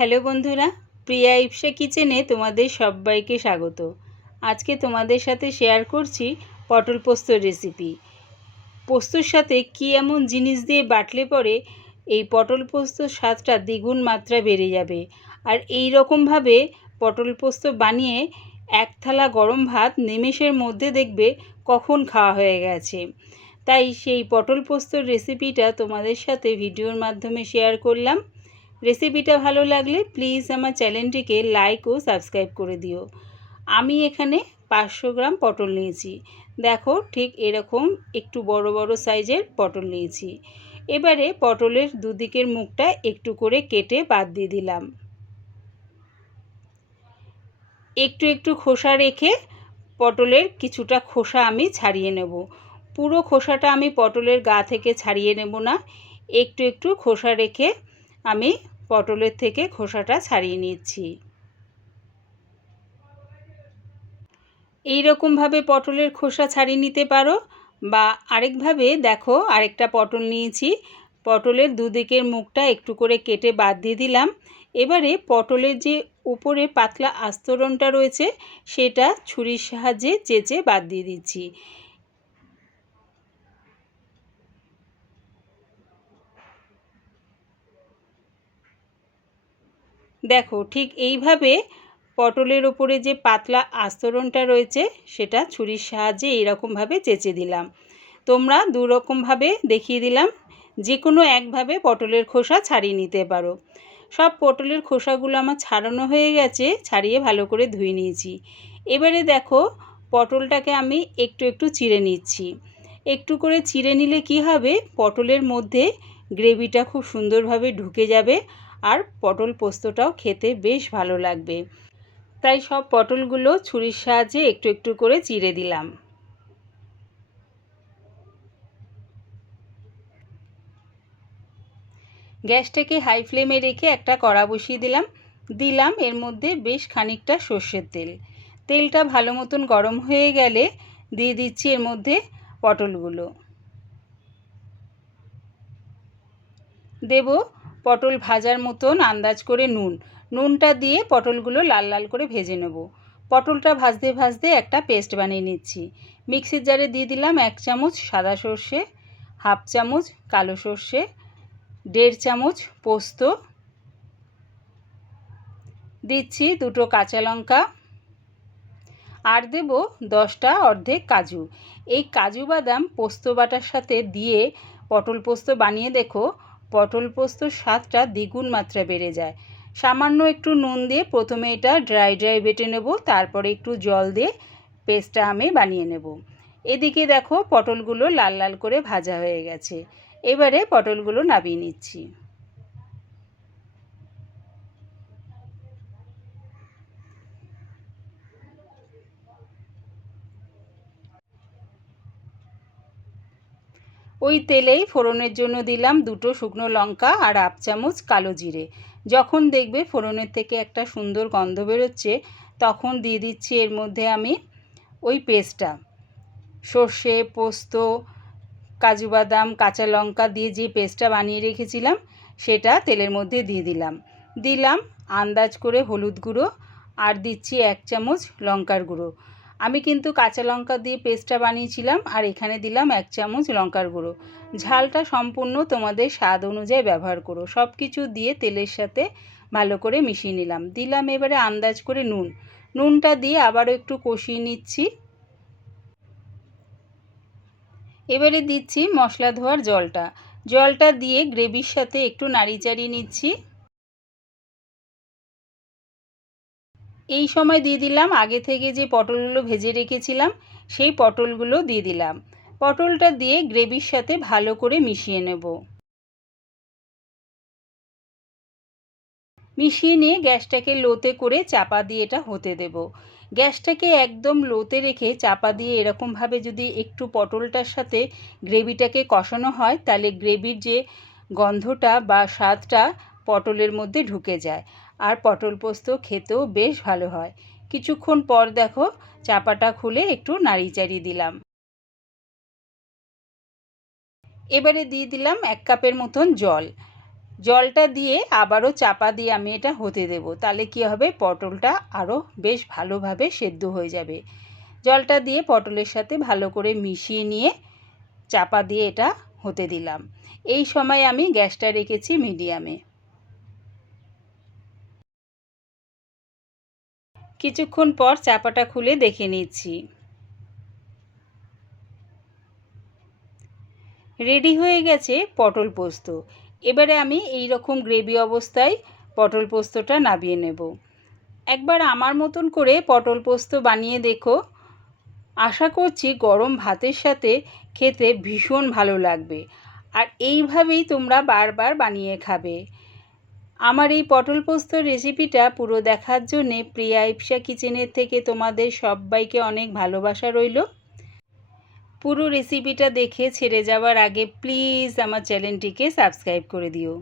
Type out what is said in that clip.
Hello বন্ধুরা, প্রিয়া ইপসা কিচেনে তোমাদের সবাইকে স্বাগত। আজকে তোমাদের সাথে শেয়ার করছি পটল পোস্তর রেসিপি। পোস্তর সাথে কি এমন জিনিস দিয়ে বাটলে পরে এই পটল পোস্তর স্বাদটা দ্বিগুণ মাত্রা বেড়ে যাবে। আর এই রকমভাবে পটল পোস্ত বানিয়ে এক থালা গরম ভাত নিমেষের মধ্যে দেখবে কখন খাওয়া হয়ে গেছে। তাই সেই পটল পোস্তর রেসিপিটা তোমাদের সাথে ভিডিওর মাধ্যমে শেয়ার করলাম। রেসিপিটা ভালো লাগলে প্লিজ আমার চ্যানেলটিকে লাইক ও সাবস্ক্রাইব করে দিও। আমি এখানে 500 গ্রাম পটল নিয়েছি। দেখো ঠিক এরকম একটু বড় বড় সাইজের পটল নিয়েছি। এবারে পটলের দুদিকের মুখটা একটু করে কেটে বাদ দিয়ে দিলাম। একটু একটু খোসা রেখে পটলের কিছুটা খোসা আমি ছাড়িয়ে নেব। পুরো খোসাটা আমি পটলের গা থেকে ছাড়িয়ে নেব না, একটু একটু খোসা রেখে আমি পটলের থেকে খোসাটা ছাড়িয়ে নিচ্ছি। এই রকমভাবে পটলের খোসা ছাড়িয়ে নিতে পারো, বা আরেকভাবে দেখো আরেকটা পটল নিয়েছি, পটলের দুদিকের মুখটা একটু করে কেটে বাদ দিয়ে দিলাম। এবারে পটলের যে উপরে পাতলা আস্তরণটা রয়েছে সেটা ছুরির সাহায্যে চেঁচে বাদ দিয়ে দিচ্ছি। দেখো ঠিক এইভাবে পটলের ওপরে যে পাতলা আস্তরণটা রয়েছে সেটা ছুরির সাহায্যে এইরকমভাবে চেঁচে দিলাম। তোমরা দু রকমভাবে দেখিয়ে দিলাম, যে কোনো একভাবে পটলের খোসা ছাড়িয়ে নিতে পারো। সব পটলের খোসাগুলো আমার ছাড়ানো হয়ে গেছে, ছাড়িয়ে ভালো করে ধুয়ে নিয়েছি। এবারে দেখো পটলটাকে আমি একটু একটু চিড়ে নিচ্ছি। একটু করে চিড়ে নিলে কি হবে, পটলের মধ্যে গ্রেভিটা খুব সুন্দরভাবে ঢুকে যাবে আর পটল পোস্তটাও খেতে বেশ ভালো লাগবে। তাই সব পটলগুলো ছুরির সাহায্যে একটু একটু করে চিড়ে দিলাম। গ্যাসটাকে হাই ফ্লেমে রেখে একটা কড়া বসিয়ে দিলাম এর মধ্যে বেশ খানিকটা সর্ষের তেল। তেলটা ভালো মতন গরম হয়ে গেলে দিয়ে দিচ্ছি এর মধ্যে পটলগুলো। দেব পটল ভাজার মতন আন্দাজ করে নুনটা দিয়ে পটলগুলো লাল লাল করে ভেজে নেব। পটলটা ভাজতে ভাজতে একটা পেস্ট বানিয়ে নিচ্ছি। মিক্সির জারে দিয়ে দিলাম 1 চামচ সাদা সর্ষে, হাফ চামচ কালো সর্ষে, 1.5 চামচ পোস্ত, দিচ্ছি 2টো কাঁচা লঙ্কা, আর দেব 10টা অর্ধেক কাজু। এই কাজু বাদাম পোস্ত বাটার সাথে দিয়ে পটল পোস্ত বানিয়ে দেখো, পটল পোস্তর স্বাদটা দ্বিগুণ মাত্রা বেড়ে যায়। সামান্য একটু নুন দিয়ে প্রথমে এটা ড্রাই বেটে নেব, তারপরে একটু জল দিয়ে পেস্টটা আমি বানিয়ে নেব। এদিকে দেখো পটলগুলো লাল লাল করে ভাজা হয়ে গেছে। এবারে পটলগুলো নামিয়ে নিচ্ছি। ওই তেলেই ফোড়নের জন্য দিলাম 2টো শুকনো লঙ্কা আর 1 চামচ কালো জিরে। যখন দেখবে ফোড়নের থেকে একটা সুন্দর গন্ধ বেরোচ্ছে তখন দিয়ে দিচ্ছি এর মধ্যে আমি ওই পেস্টটা, সর্ষে, পোস্ত, কাজু বাদাম, কাঁচা লঙ্কা দিয়ে যে পেস্টটা বানিয়ে রেখেছিলাম সেটা তেলের মধ্যে দিয়ে দিলাম আন্দাজ করে হলুদ গুঁড়ো, আর দিচ্ছি 1 চামচ লঙ্কার গুঁড়ো। আমি কিন্তু কাঁচা লঙ্কা দিয়ে পেস্টটা বানিয়েছিলাম, আর এখানে দিলাম 1 চামচ লঙ্কার গুঁড়ো। ঝালটা সম্পূর্ণ তোমাদের স্বাদ অনুযায়ী ব্যবহার করো। সব কিছু দিয়ে তেলের সাথে ভালো করে মিশিয়ে দিলাম এবারে আন্দাজ করে নুনটা দিয়ে আবারও একটু কষিয়ে নিচ্ছি। এবারে দিচ্ছি মশলা ধোয়ার জলটা দিয়ে গ্রেভির সাথে একটু নাড়ি চাড়িয়ে নিচ্ছি। এই সময় দিয়ে দিলাম আগে থেকে যে পটলগুলো ভেজে রেখেছিলাম সেই পটলগুলো দিয়ে দিলাম। পটলটা দিয়ে গ্রেভির সাথে ভালো করে মিশিয়ে নেব। মিশিয়ে নিয়ে গ্যাসটাকে লোতে করে চাপা দিয়ে এটা হতে দেব। গ্যাসটাকে একদম লোতে রেখে চাপা দিয়ে এরকমভাবে যদি একটু পটলটার সাথে গ্রেভিটাকে কষানো হয় তাহলে গ্রেভির যে গন্ধটা বা স্বাদটা পটলের মধ্যে ঢুকে যায়, আর পটল পোস্ত খেতেও বেশ ভালো হয়। কিছুক্ষণ পর দেখো চাপাটা খুলে একটু নাড়ি চাড়িয়ে দিলাম। এবারে দিয়ে দিলাম 1 কাপের মতন জল। জলটা দিয়ে আবারও চাপা দিয়ে আমি এটা হতে দেব, তাহলে কি হবে, পটলটা আরও বেশ ভালোভাবে সেদ্ধ হয়ে যাবে। জলটা দিয়ে পটলের সাথে ভালো করে মিশিয়ে নিয়ে চাপা দিয়ে এটা হতে দিলাম। এই সময় আমি গ্যাসটা রেখেছি মিডিয়ামে। কিছুক্ষণ পর চাপাটা খুলে দেখে নিচ্ছি। রেডি হয়ে গেছে পটল পোস্ত। এবারে আমি এই রকম গ্রেভি অবস্থায় পটল পোস্তটা নামিয়ে নেব। একবার আমার মতন করে পটল পোস্ত বানিয়ে দেখো। আশা করছি গরম ভাতের সাথে খেতে ভীষণ ভালো লাগবে, আর এইভাবেই তোমরা বারবার বানিয়ে খাবে। আমার এই পটল পোস্ত রেসিপিটা পুরো দেখার জন্যে প্রিয়া ইপসা কিচেনের থেকে তোমাদের সবাইকে অনেক ভালোবাসা রইল। পুরো রেসিপিটা দেখে ছেড়ে যাওয়ার আগে প্লিজ আমার চ্যানেলটিকে সাবস্ক্রাইব করে দিও।